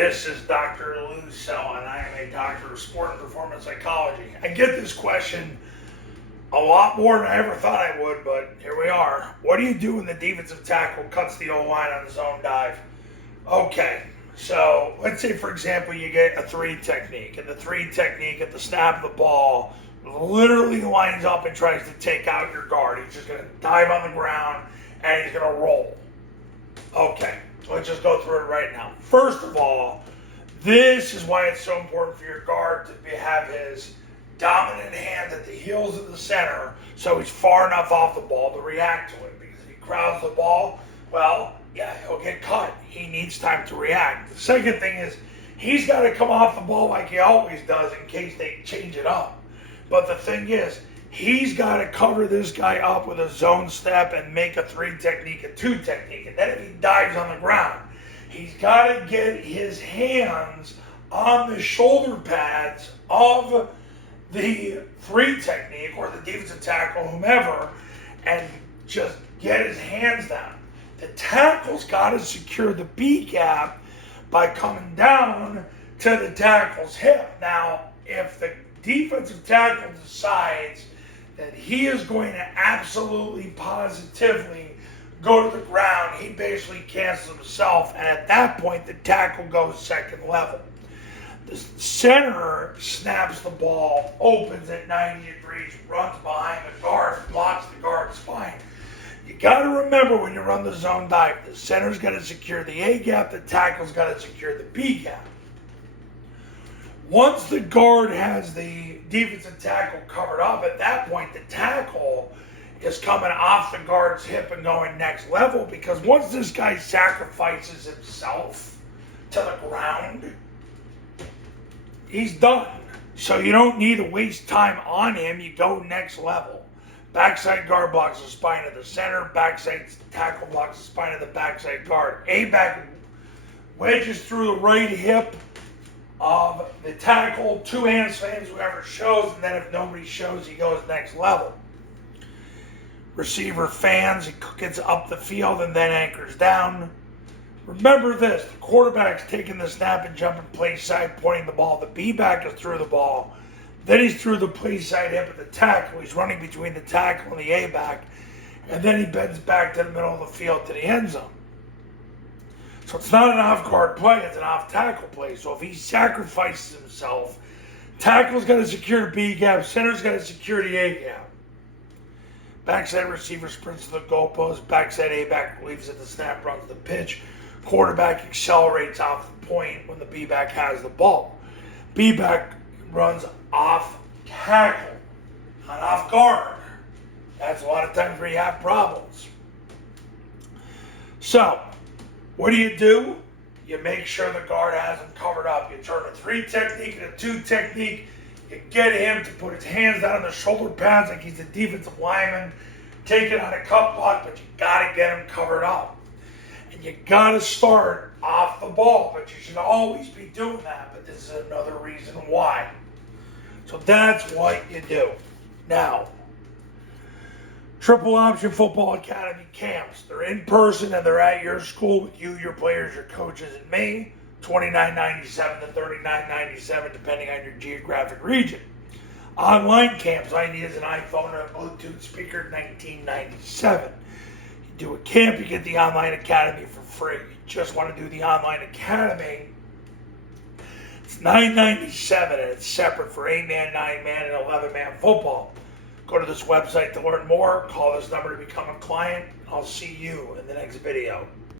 This is Dr. Lusso, and I am a doctor of sport and performance psychology. I get this question a lot more than I ever thought I would, but here we are. What do you do when the defensive tackle cuts the O-line on his own dive? Okay, so let's say, for example, you get a 3 technique, and the 3 technique at the snap of the ball literally lines up and tries to take out your guard. He's just going to dive on the ground, and he's going to roll. Okay. Let's just go through it right now. First of all, this is why it's so important for your guard to have his dominant hand at the heels of the center so he's far enough off the ball to react to it. Because if he crowds the ball, well, yeah, he'll get cut. He needs time to react. The second thing is he's got to come off the ball like he always does in case they change it up. But the thing is, he's got to cover this guy up with a zone step and make a 3 technique, a 2 technique. And then if he dives on the ground, he's got to get his hands on the shoulder pads of the 3 technique or the defensive tackle, whomever, and just get his hands down. The tackle's got to secure the B gap by coming down to the tackle's hip. Now, if the defensive tackle decides that he is going to absolutely positively go to the ground, he basically cancels himself, and at that point the tackle goes second level. The center snaps the ball, opens at 90 degrees, runs behind the guard, blocks the guard's spine. You got to remember when you run the zone dive, the center's got to secure the A gap, the tackle's got to secure the B gap. Once the guard has the defensive tackle covered up, at that point the tackle is coming off the guard's hip and going next level, because once this guy sacrifices himself to the ground, he's done. So you don't need to waste time on him. You go next level. Backside guard blocks the spine of the center. Backside tackle blocks the spine of the backside guard. A-back wedges through the right hip of the tackle, 2 hand slams, whoever shows, and then if nobody shows, he goes next level. Receiver fans, he gets up the field and then anchors down. Remember this, the quarterback's taking the snap and jumping play side, pointing the ball. The B-back is through the ball. Then he's through the play side hip of the tackle. He's running between the tackle and the A-back. And then he bends back to the middle of the field to the end zone. So it's not an off-guard play, it's an off-tackle play. So if he sacrifices himself, tackle's got to secure the B gap, center's got to secure the A gap. Backside receiver sprints to the goalpost, backside A-back leaves at the snap, runs the pitch. Quarterback accelerates off the point when the B-back has the ball. B-back runs off tackle, not off guard. That's a lot of times where you have problems. So, what do? You make sure the guard has him covered up. You turn a 3 technique and a 2 technique. You get him to put his hands down on the shoulder pads like he's a defensive lineman. Take it on a cut block, but you got to get him covered up. And you got to start off the ball, but you should always be doing that. But this is another reason why. So that's what you do. Now, Triple Option Football Academy camps. They're in person and they're at your school with you, your players, your coaches, and me. $29.97 to $39.97 depending on your geographic region. Online camps, all you need is an iPhone and a Bluetooth speaker, $19.97. You do a camp, you get the online academy for free. You just want to do the online academy, it's $9.97 and it's separate for 8-man, 9-man, and 11-man football. Go to this website to learn more. Call this number to become a client. I'll see you in the next video.